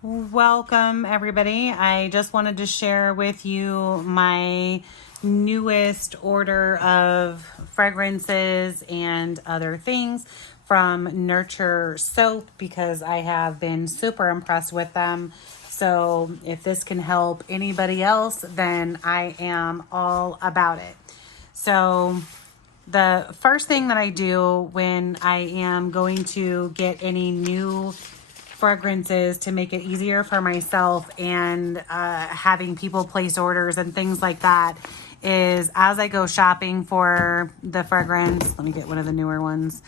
Welcome, everybody. I just wanted to share with you my newest order of fragrances and other things from Nurture Soap because I have been super impressed with them. So, if this can help anybody else, then I am all about it. So, the first thing that I do when I am going to get any new fragrances to make it easier for myself and having people place orders and things like that is as I go shopping for the fragrance, let me get one of the newer ones.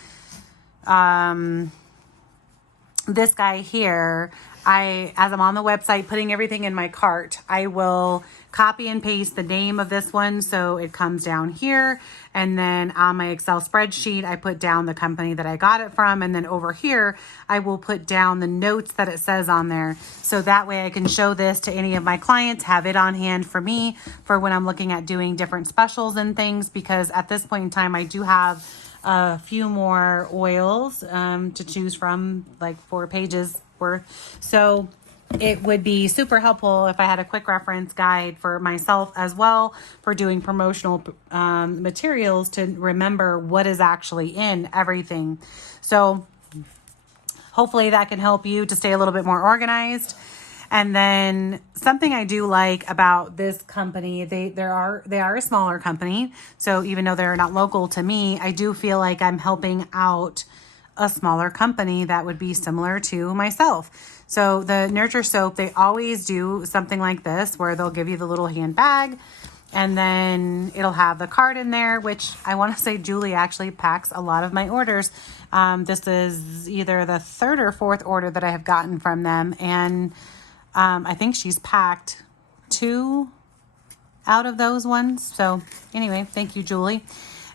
This guy here, as I'm on the website putting everything in my cart, I will copy and paste the name of this one so it comes down here, and then on my Excel spreadsheet I put down the company that I got it from, and then over here I will put down the notes that it says on there, so that way I can show this to any of my clients, have it on hand for me for when I'm looking at doing different specials and things, because at this point in time I do have a few more oils to choose from, like 4 pages worth. So it would be super helpful if I had a quick reference guide for myself as well for doing promotional materials to remember what is actually in everything. So hopefully that can help you to stay a little bit more organized. And then something I do like about this company, they are a smaller company. So even though they're not local to me, I do feel like I'm helping out a smaller company that would be similar to myself. So the Nurture Soap, they always do something like this where they'll give you the little handbag and then it'll have the card in there, which I want to say Julie actually packs a lot of my orders. This is either the 3rd or 4th order that I have gotten from them. And I think she's packed 2 out of those ones. So anyway, thank you, Julie.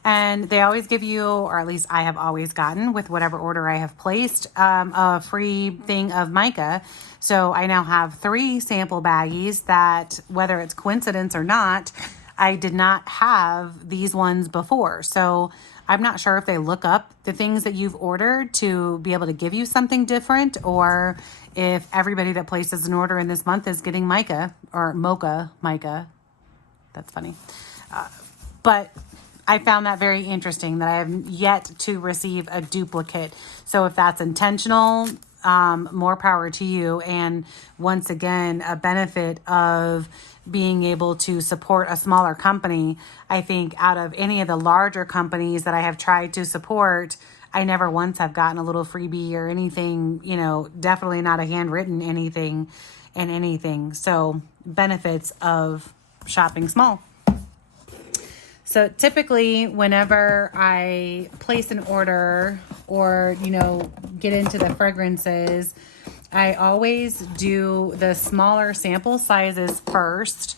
And they always give you, or at least I have always gotten with whatever order I have placed, a free thing of mica. So I now have 3 sample baggies that, whether it's coincidence or not, I did not have these ones before. So I'm not sure if they look up the things that you've ordered to be able to give you something different, or if everybody that places an order in this month is getting mica or mocha mica. That's funny. But I found that very interesting that I have yet to receive a duplicate. So if that's intentional, more power to you. And once again, a benefit of being able to support a smaller company. I think out of any of the larger companies that I have tried to support, I never once have gotten a little freebie or anything, definitely not a handwritten anything and anything. So benefits of shopping small. So typically whenever I place an order or, get into the fragrances, I always do the smaller sample sizes first.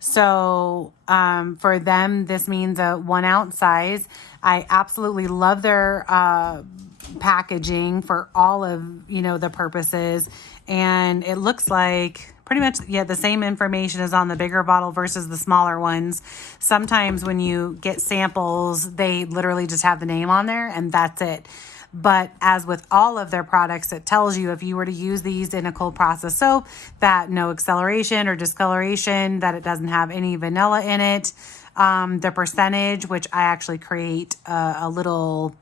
So for them, this means a 1 ounce size. I absolutely love their packaging for all of, the purposes. And it looks like pretty much, the same information is on the bigger bottle versus the smaller ones. Sometimes when you get samples, they literally just have the name on there and that's it. But as with all of their products, it tells you if you were to use these in a cold process soap, that no acceleration or discoloration, that it doesn't have any vanilla in it. The percentage, which I actually create a little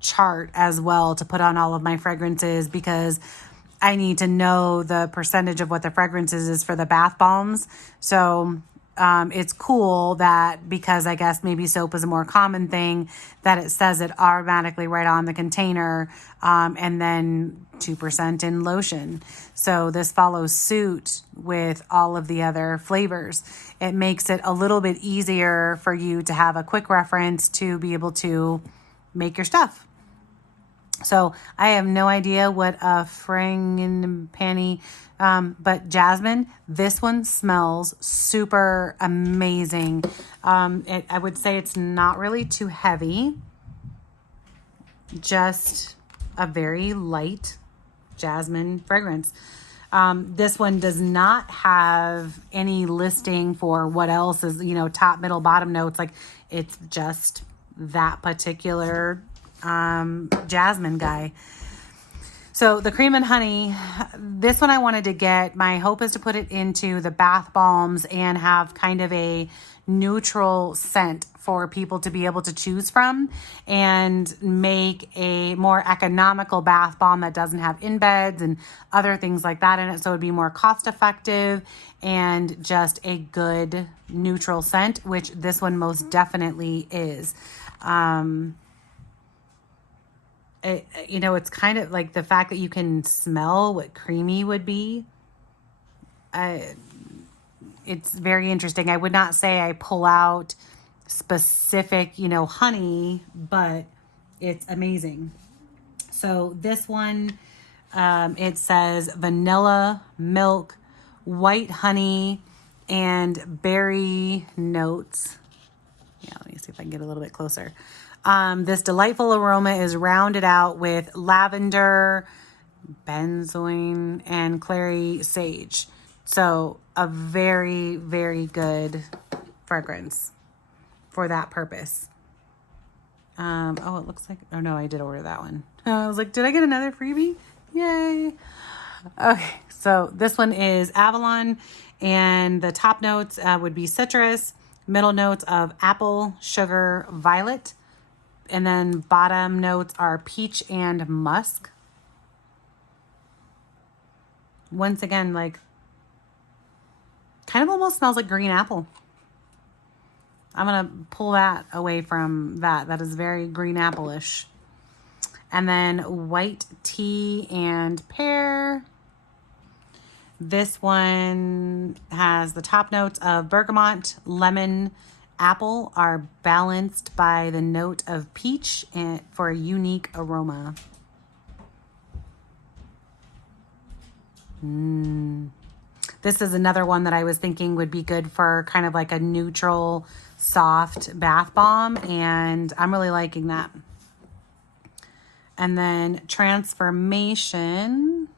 chart as well to put on all of my fragrances, because I need to know the percentage of what the fragrances is for the bath bombs. So it's cool that, because I guess maybe soap is a more common thing, that it says it automatically right on the container, and then 2% in lotion. So this follows suit with all of the other flavors. It makes it a little bit easier for you to have a quick reference to be able to make your stuff. So I have no idea what a frangipani, but jasmine, this one smells super amazing. I would say it's not really too heavy, just a very light jasmine fragrance. This one does not have any listing for what else is, top, middle, bottom notes. Like, it's just that particular jasmine guy. So the cream and honey, this one I wanted to get. My hope is to put it into the bath bombs and have kind of a neutral scent for people to be able to choose from and make a more economical bath bomb that doesn't have in-beds and other things like that in it. So it'd be more cost effective and just a good neutral scent, which this one most definitely is. It's kind of like the fact that you can smell what creamy would be. It's very interesting. I would not say I pull out specific, honey, but it's amazing. So this one, it says vanilla, milk, white honey, and berry notes. Yeah, let me see if I can get a little bit closer. This delightful aroma is rounded out with lavender, benzoin, and clary sage. So a very, very good fragrance for that purpose. It looks like, oh no, I did order that one. I was like, did I get another freebie? Yay. Okay, so this one is Avalon, and the top notes would be citrus, middle notes of apple, sugar, violet, and then bottom notes are peach and musk. Once again, like, kind of almost smells like green apple. I'm going to pull that away from that. That is very green apple-ish. And then white tea and pear. This one has the top notes of bergamot, lemon, apple are balanced by the note of peach and for a unique aroma. This is another one that I was thinking would be good for kind of like a neutral, soft bath bomb, and I'm really liking that. And then Transformation.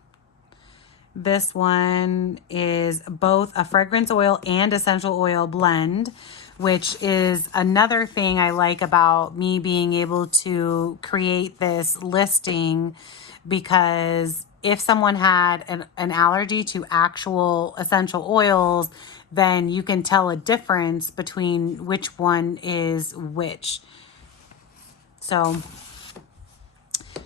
This one is both a fragrance oil and essential oil blend, which is another thing I like about me being able to create this listing, because if someone had an allergy to actual essential oils, then you can tell a difference between which one is which. So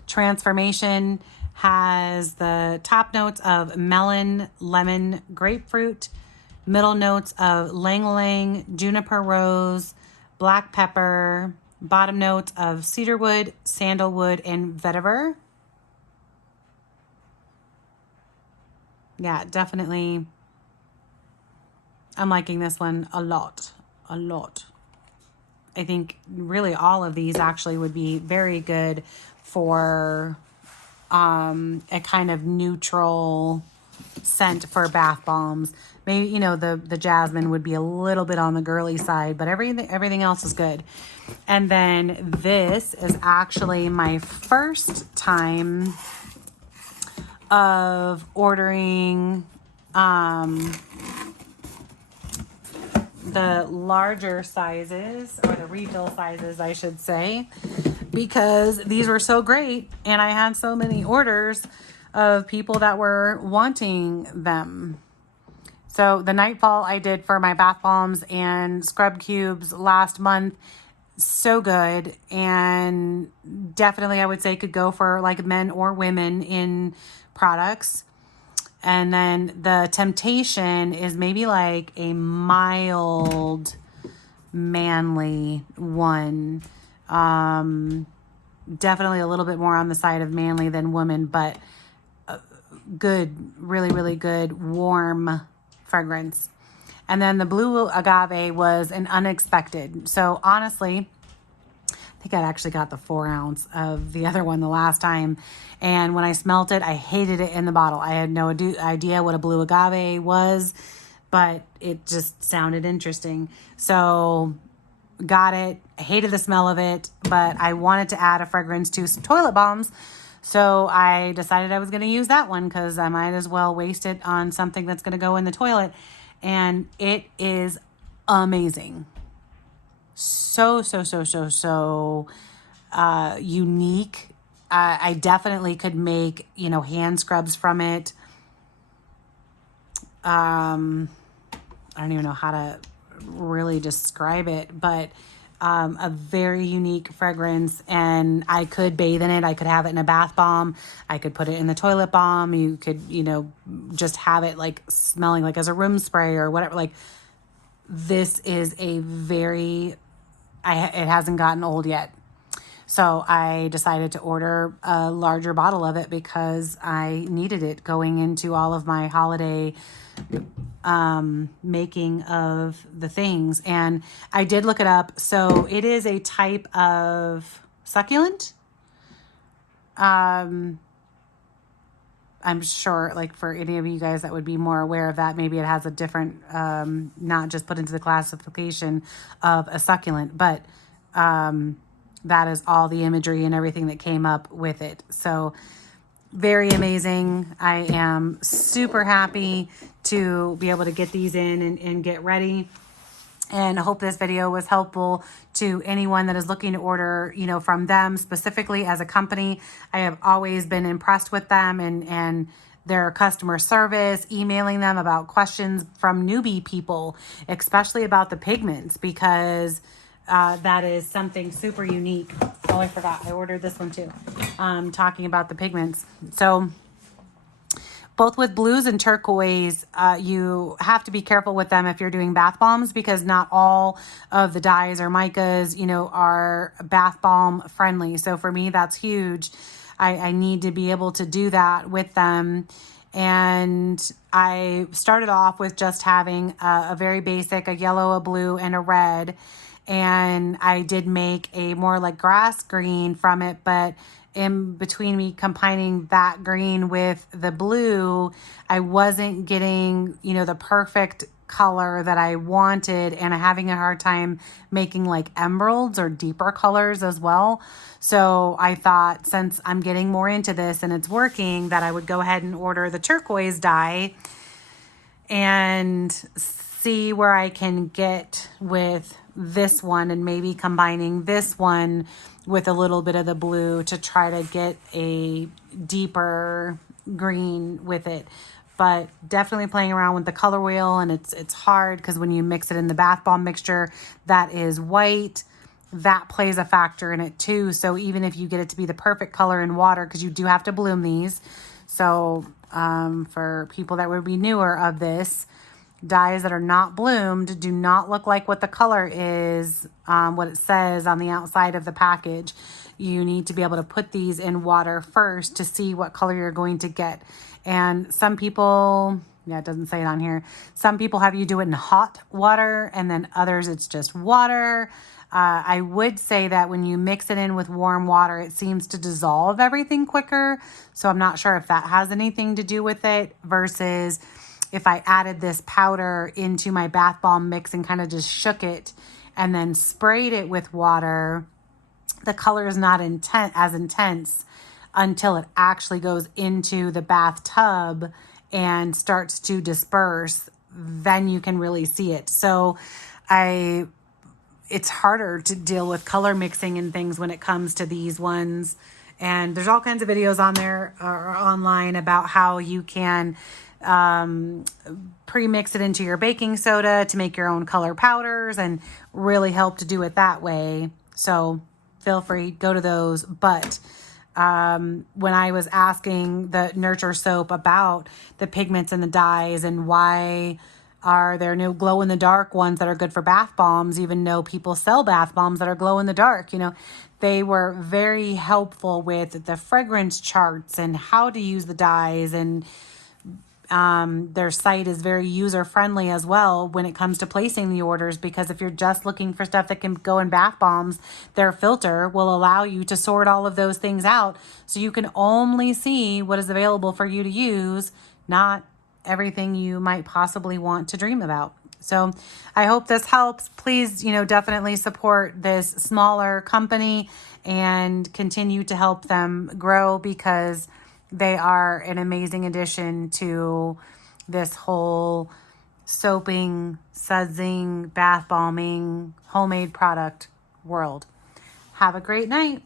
Transformation has the top notes of melon, lemon, grapefruit, middle notes of ylang-ylang, juniper rose, black pepper, bottom notes of cedarwood, sandalwood, and vetiver. Yeah, definitely. I'm liking this one a lot. I think really all of these actually would be very good for a kind of neutral scent for bath bombs. Maybe, the jasmine would be a little bit on the girly side, but everything else is good. And then this is actually my first time of ordering the larger sizes, or the refill sizes, I should say, because these were so great and I had so many orders of people that were wanting them. So the Nightfall I did for my bath bombs and scrub cubes last month, so good, and definitely I would say could go for like men or women in products. And then the Temptation is maybe like a mild manly one. Definitely a little bit more on the side of manly than woman, but good, really, really good, warm fragrance. And then the Blue Agave was an unexpected. So honestly, I think I actually got the 4 ounce of the other one the last time. And when I smelt it, I hated it in the bottle. I had no idea what a Blue Agave was, but it just sounded interesting. So got it. I hated the smell of it, but I wanted to add a fragrance to some toilet bombs. So I decided I was going to use that one because I might as well waste it on something that's going to go in the toilet. And it is amazing. So unique I definitely could make, hand scrubs from it. I don't even know how to really describe it, but a very unique fragrance, and I could bathe in it. I could have it in a bath bomb. I could put it in the toilet bomb. You could, just have it like smelling like as a room spray or whatever. Like, this is a it hasn't gotten old yet. So I decided to order a larger bottle of it because I needed it going into all of my holiday making of the things. And I did look it up. So it is a type of succulent. I'm sure, like, for any of you guys that would be more aware of that, maybe it has a different, not just put into the classification of a succulent, but that is all the imagery and everything that came up with it. So very amazing. I am super happy to be able to get these in and get ready. And I hope this video was helpful to anyone that is looking to order, from them specifically as a company. I have always been impressed with them and their customer service, emailing them about questions from newbie people, especially about the pigments, because that is something super unique. Oh, I forgot. I ordered this one too. Talking about the pigments. So both with blues and turquoise, you have to be careful with them if you're doing bath bombs, because not all of the dyes or micas, are bath bomb friendly. So for me, that's huge. I need to be able to do that with them. And I started off with just having a very basic, a yellow, a blue, and a red. And I did make a more like grass green from it, but in between me combining that green with the blue, I wasn't getting, the perfect color that I wanted, and I'm having a hard time making like emeralds or deeper colors as well. So I thought, since I'm getting more into this and it's working, that I would go ahead and order the turquoise dye and see where I can get with this one, and maybe combining this one with a little bit of the blue to try to get a deeper green with it. But definitely playing around with the color wheel, and it's hard because when you mix it in the bath bomb mixture that is white, that plays a factor in it too. So even if you get it to be the perfect color in water, because you do have to bloom these. So for people that would be newer of this, dyes that are not bloomed do not look like what the color is, what it says on the outside of the package. You need to be able to put these in water first to see what color you're going to get. And some people, it doesn't say it on here. Some people have you do it in hot water, and then others it's just water. I would say that when you mix it in with warm water, it seems to dissolve everything quicker. So I'm not sure if that has anything to do with it, versus if I added this powder into my bath bomb mix and kind of just shook it and then sprayed it with water, the color is not as intense until it actually goes into the bathtub and starts to disperse. Then you can really see it. So it's harder to deal with color mixing and things when it comes to these ones. And there's all kinds of videos on there or online about how you can pre-mix it into your baking soda to make your own color powders and really help to do it that way. So feel free, go to those. But when I was asking the Nurture soap about the pigments and the dyes and why are there no glow in the dark ones that are good for bath bombs, even though people sell bath bombs that are glow in the dark, they were very helpful with the fragrance charts and how to use the dyes, and their site is very user friendly as well when it comes to placing the orders, because if you're just looking for stuff that can go in bath bombs, their filter will allow you to sort all of those things out, so you can only see what is available for you to use, not everything you might possibly want to dream about. So I hope this helps. Please, definitely support this smaller company and continue to help them grow, because they are an amazing addition to this whole soaping, sudsing, bath bombing, homemade product world. Have a great night.